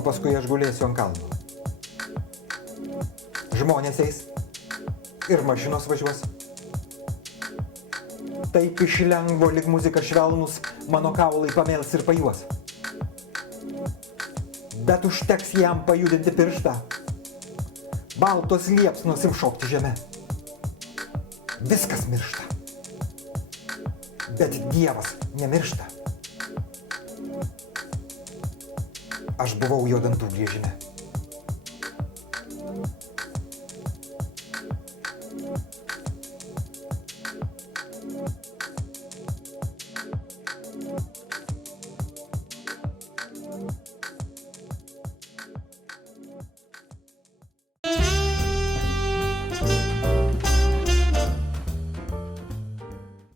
o paskui aš gulėsiu ant kalno. Žmonės eis ir mašinos važiuos. Taip iš lengvo lyg muzika švelnus mano kaulai pamėls ir pajuos. Bet užteks jam pajudinti pirštą, baltos liepsnos im šokti žemę. Viskas miršta, bet Dievas nemiršta. Aš buvau jo dantų griežime.